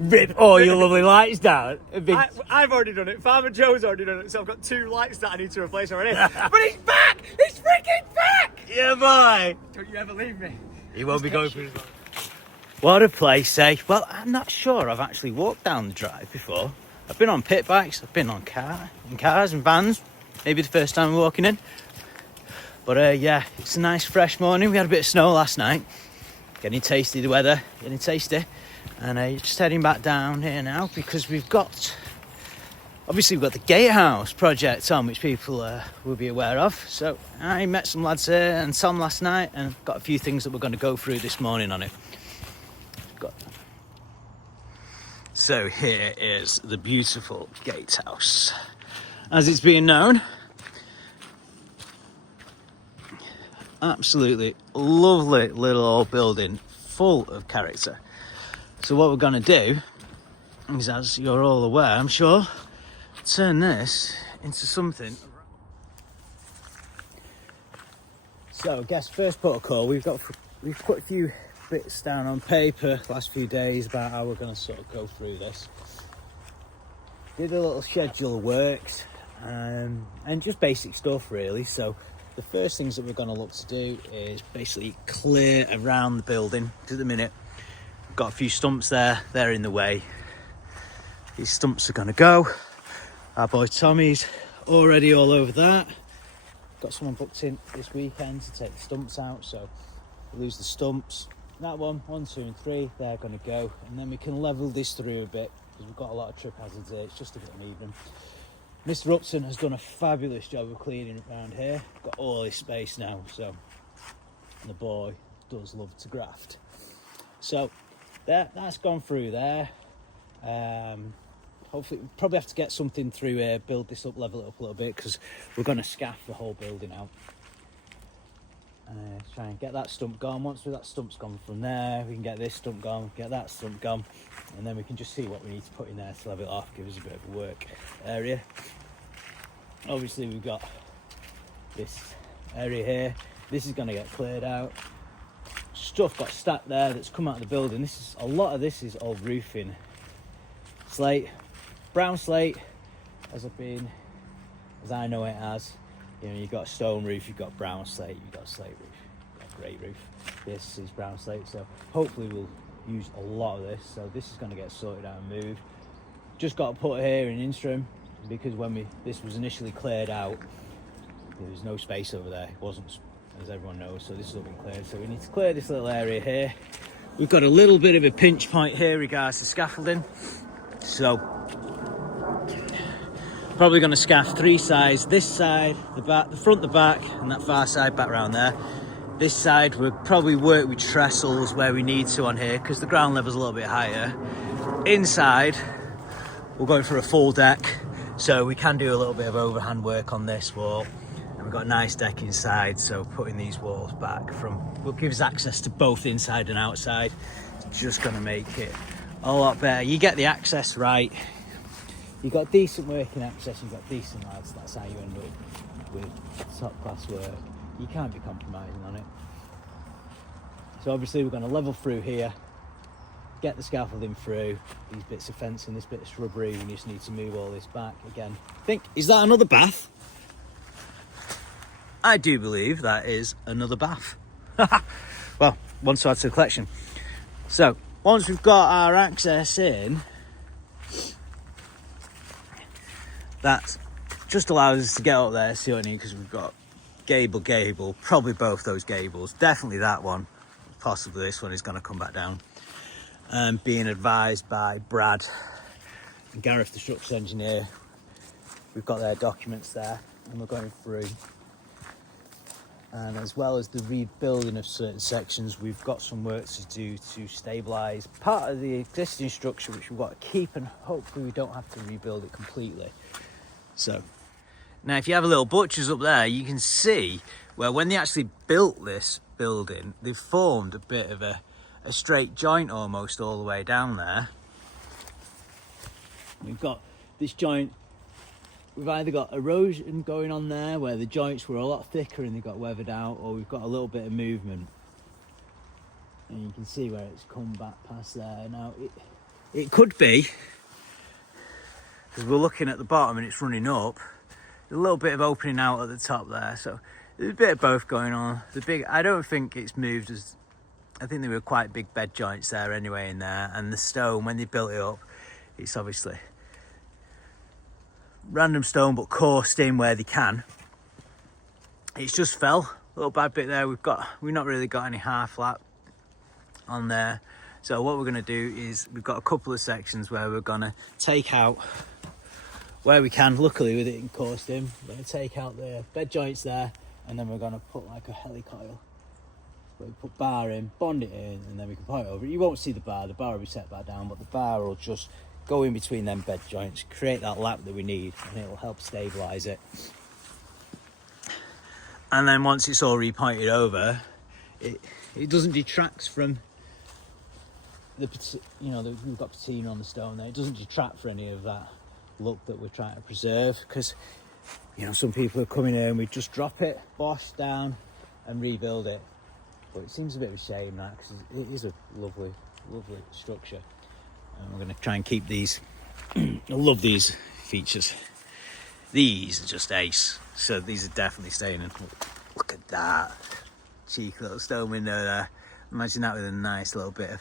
Rip all your lovely lights down. I've already done it. Farmer Joe's already done it, so I've got 2 lights that I need to replace already. But he's back! He's freaking back! Yeah, boy. Don't you ever leave me. He won't be going through. What a place, eh? Well, I'm not sure I've actually walked down the drive before. I've been on pit bikes, I've been on cars and vans. Maybe the first time walking in. But yeah, it's a nice fresh morning. We had a bit of snow last night. Getting tasty, the weather, getting tasty. And just heading back down here now because we've got the gatehouse project on, which people will be aware of. So I met some lads here and Tom last night and got a few things that we're going to go through this morning on it. So here is the beautiful gatehouse, as it's being known. Absolutely lovely little old building, full of character. So what we're going to do is, as you're all aware, I'm sure, turn this into something. So I guess first protocol, we've put a few bits down on paper last few days about how we're going to sort of go through this. Did a little schedule of works and just basic stuff really. So the first things that we're going to look to do is basically clear around the building. At the minute we've got a few stumps there, they're in the way. These stumps are going to go. Our boy Tommy's already all over that. Got someone booked in this weekend to take the stumps out, so we'll lose the stumps. That one, 1, 2 and 3, they're going to go, and then we can level this through a bit because we've got a lot of trip hazards here. It's just a bit uneven. Mr. Upton has done a fabulous job of cleaning around here. Got all this space now, so the boy does love to graft. So that's gone through there. Hopefully, we'll probably have to get something through here, build this up, level it up a little bit because we're going to scaff the whole building out. Try and get that stump gone. Once that stump's gone from there, we can get this stump gone, get that stump gone, and then we can just see what we need to put in there to level it off, give us a bit of a work area. Obviously we've got this area here. This is going to get cleared out. Stuff got stacked there that's come out of the building. A lot of this is old roofing. Slate, brown slate, as I know it as. You know, you've got a stone roof, you've got brown slate, you've got a slate roof, you've got a grey roof. This is brown slate, so hopefully we'll use a lot of this. So this is going to get sorted out and moved. Just got to put here in interim because when this was initially cleared out, there was no space over there. It wasn't, as everyone knows, so this has all been cleared. So we need to clear this little area here. We've got a little bit of a pinch point here regards to scaffolding. So probably going to scaff 3 sides. This side, the back, the front, the back, and that far side back round there. This side we'll probably work with trestles where we need to on here because the ground level's a little bit higher. Inside we're going for a full deck, so we can do a little bit of overhand work on this wall. And we've got a nice deck inside, so putting these walls back will give us access to both inside and outside. It's just going to make it a lot better. You get the access right, you've got decent working access, you've got decent lads, that's how you end up with top class work. You can't be compromising on it. So obviously we're going to level through here, get the scaffolding through, these bits of fencing, this bit of shrubbery, we just need to move all this back again. Is that another bath? I do believe that is another bath. Well, one to add to the collection. So once we've got our access in, that just allows us to get up there, see what we need, because we've got gable, probably both those gables, definitely that one, possibly this one is going to come back down. Being advised by Brad and Gareth, the structural engineer, we've got their documents there and we're going through. And as well as the rebuilding of certain sections, we've got some work to do to stabilise part of the existing structure, which we've got to keep, and hopefully we don't have to rebuild it completely. So now if you have a little butcher's up there, you can see where when they actually built this building, they formed a bit of a straight joint almost all the way down there. We've got this joint. We've either got erosion going on there where the joints were a lot thicker and they got weathered out, or we've got a little bit of movement. And you can see where it's come back past there. Now, it could be, because we're looking at the bottom and it's running up, a little bit of opening out at the top there, so there's a bit of both going on. I don't think it's moved as, I think there were quite big bed joints there anyway in there, and the stone, when they built it up, it's obviously random stone but coursed in where they can. It's just fell, a little bad bit there. We've not really got any half lap on there. So what we're going to do is, we've got a couple of sections where we're going to take out where we can, luckily with it in coursed in, we're going to take out the bed joints there, and then we're going to put like a helicoil. We put bar in, bond it in, and then we can point it over. You won't see the bar will be set back down, but the bar will just go in between them bed joints, create that lap that we need, and it'll help stabilise it. And then once it's all repointed over, it doesn't detract from we've got patina on the stone there. It doesn't detract for any of that look that we're trying to preserve, because some people are coming here and we just drop it, wash down and rebuild it. But it seems a bit of a shame, that, because it is a lovely structure. And we're going to try and keep these. I love these features. These are just ace. So these are definitely staying in. Look at that cheeky little stone window there. Imagine that with a nice little bit of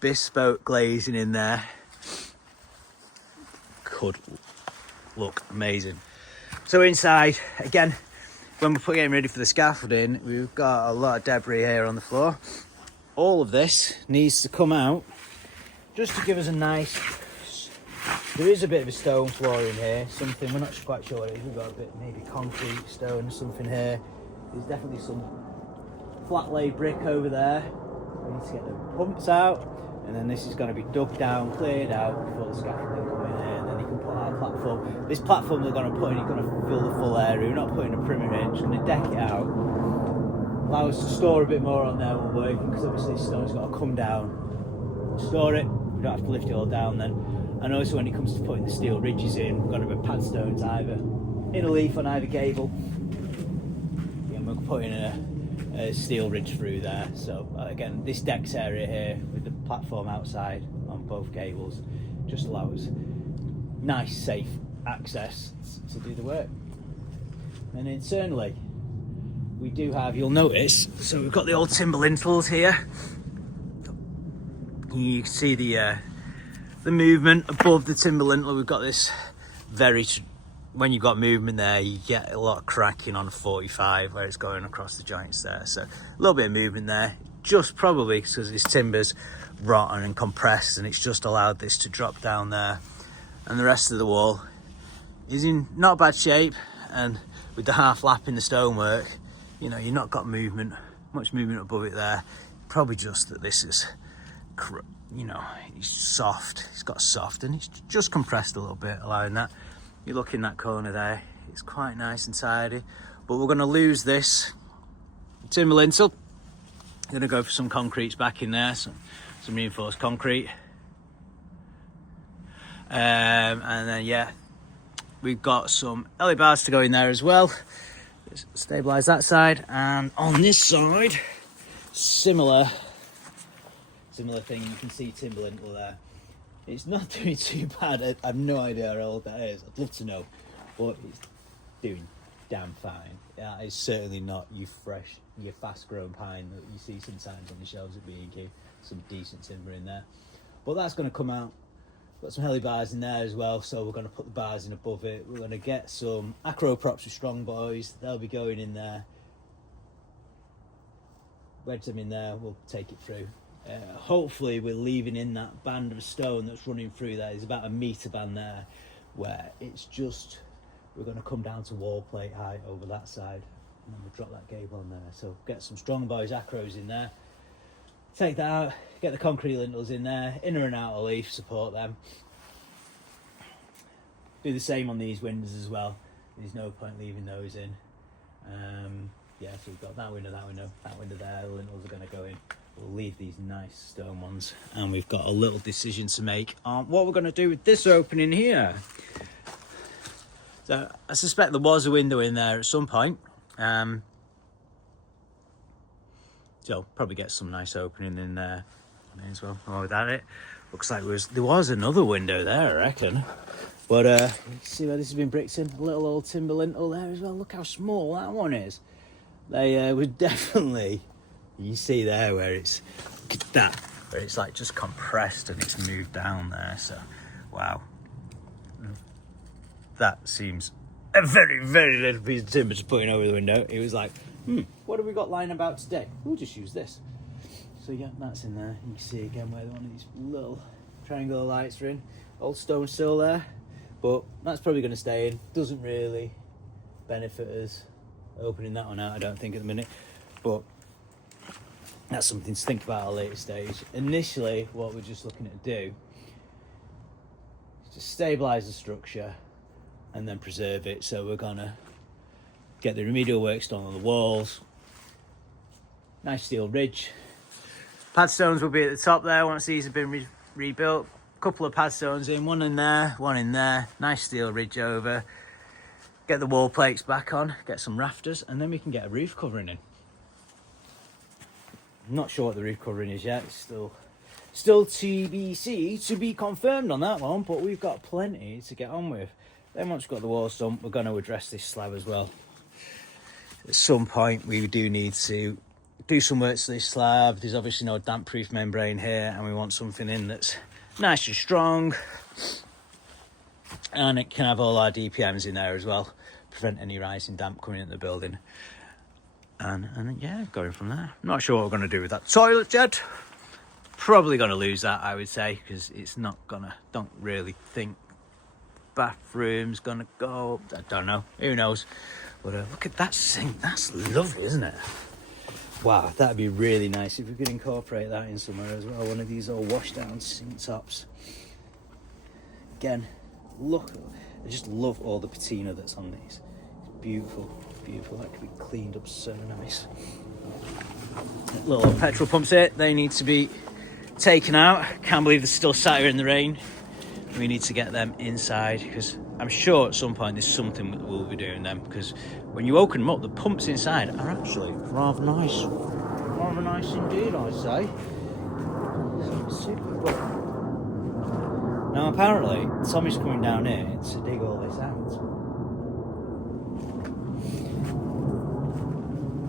bespoke glazing in there. Could look amazing. So inside, again, when we're getting ready for the scaffolding, we've got a lot of debris here on the floor. All of this needs to come out just to give us a nice, there is a bit of a stone floor in here, something, we're not quite sure what it is. We've got a bit, maybe concrete, stone, something here. There's definitely some flat laid brick over there. We need to get the pumps out, and then this is going to be dug down, cleared out before the scaffolding come in here, and then you can put our platform. This platform they're going to put in, you're going to fill the full area. We're not putting a perimeter in, just going to deck it out. Allow us to store a bit more on there while working, because obviously this stone's got to come down, store it. We don't have to lift it all down then. And also when it comes to putting the steel ridges in, we've got to put pad stones either in a leaf on either gable. And we're putting a steel ridge through there. So again, this decks area here with the platform outside on both gables just allows nice, safe access to do the work. And internally, we do have, you'll notice, so we've got the old timber lintels here. You can see the movement above the timber lintel. We've got this when you've got movement there, you get a lot of cracking on a 45 where it's going across the joints there. So a little bit of movement there, just probably because this timber's rotten and compressed, and it's just allowed this to drop down there. And the rest of the wall is in not bad shape, and with the half lap in the stonework, you've not got much movement above it there. Probably just that this is, it's soft. It's got soft, and it's just compressed a little bit, allowing that. You look in that corner there, it's quite nice and tidy. But we're going to lose this timber lintel. I'm going to go for some concretes back in there, some reinforced concrete. And then we've got some LA bars to go in there as well. Let's stabilise that side, and on this side, similar thing. You can see timber lintel there. It's not doing too bad. I have no idea how old that is. I'd love to know, but it's doing damn fine. That is certainly not your fast-grown pine that you see sometimes on the shelves at B&Q. Some decent timber in there, but that's going to come out. Got some heli bars in there as well, so we're going to put the bars in above it. We're going to get some acro props with strong boys. They'll be going in there. Wedge them in there. We'll take it through. Hopefully we're leaving in that band of stone that's running through there. There's about a metre band there where it's just, we're going to come down to wall plate height over that side, and then we'll drop that gable on there. So get some strong boys acros in there, take that out, get the concrete lintels in there, inner and outer leaf, support them. Do the same on these windows as well. There's no point leaving those in. So we've got that window there, the lintels are going to go in. We'll leave these nice stone ones, and we've got a little decision to make on what we're going to do with this opening here. So I suspect there was a window in there at some point, so probably get some nice opening in there. May as well, while we're at it, Looks like there was another window there, I reckon. But see where this has been bricked in? A little old timber lintel there as well. Look how small that one is. They would definitely, you see there where it's, look at that, where it's like just compressed and it's moved down there. So, wow. That seems a very, very little piece of timber to put in over the window. It was like, what have we got lying about today? We'll just use this. So yeah, that's in there. You can see again where one of these little triangular lights are in. Old stone sill there. But that's probably going to stay in. Doesn't really benefit us opening that one out, I don't think, at the minute. But that's something to think about at a later stage. Initially, what we're just looking to do is just stabilise the structure and then preserve it. So we're going to get the remedial works done on the walls. Nice steel ridge. Pad stones will be at the top there once these have been rebuilt. Couple of pad stones in, one in there, nice steel ridge over, get the wall plates back on, get some rafters, and then we can get a roof covering in. I'm not sure what the roof covering is yet. It's still TBC, to be confirmed on that one, but we've got plenty to get on with. Then once we've got the walls done, we're going to address this slab as well. At some point we do need to do some work to this slab. There's obviously no damp proof membrane here, and we want something in that's nice and strong, and it can have all our DPMs in there as well, prevent any rising damp coming into the building. And yeah, going from there. I'm not sure what we're going to do with that toilet yet. Probably going to lose that, I would say, because it's not gonna, don't really think bathroom's gonna go. I don't know, who knows. But look at that sink, that's lovely, isn't it? Wow, that'd be really nice if we could incorporate that in somewhere as well. One of these old wash down sink tops. Again, look, I just love all the patina that's on these. It's beautiful, beautiful. That could be cleaned up so nice. Little petrol pumps here, they need to be taken out. Can't believe they're still sat here in the rain. We need to get them inside, because I'm sure at some point there's something that we'll be doing them, because when you open them up, the pumps inside are actually rather nice. Rather nice indeed, I'd say. Super good. Now apparently, Tommy's coming down here to dig all this out.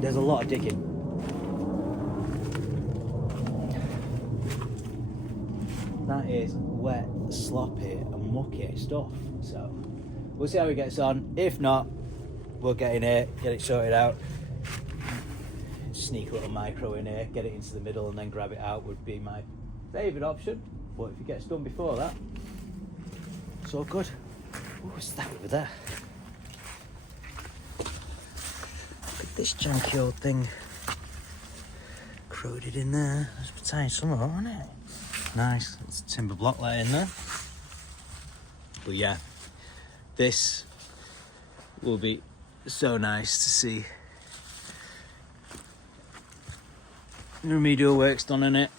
There's a lot of digging. That is wet, sloppy and mucky stuff. So we'll see how he gets on. If not, we'll get in here, get it sorted out. Sneak a little micro in here, get it into the middle and then grab it out would be my favourite option. But if it gets done before that, it's all good. What's that over there? Look at this janky old thing. Corroded in there. There's a tiny somewhere, isn't it? Nice, it's a timber block let in there. But yeah, this will be so nice to see. Remedial work's done in it.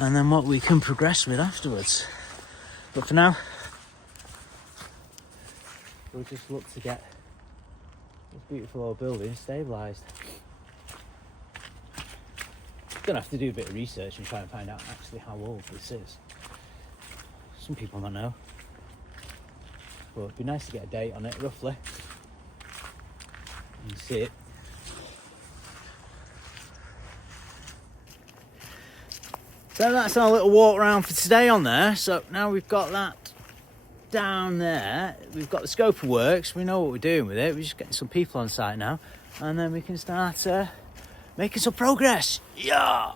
And then what we can progress with afterwards. But for now, we'll just look to get this beautiful old building stabilised. Gonna have to do a bit of research and try and find out actually how old this is. Some people might know, but it'd be nice to get a date on it roughly and see it. So that's our little walk around for today on there. So now we've got that down there, we've got the scope of works, we know what we're doing with it, we're just getting some people on site now, and then we can start making some progress. Yeah.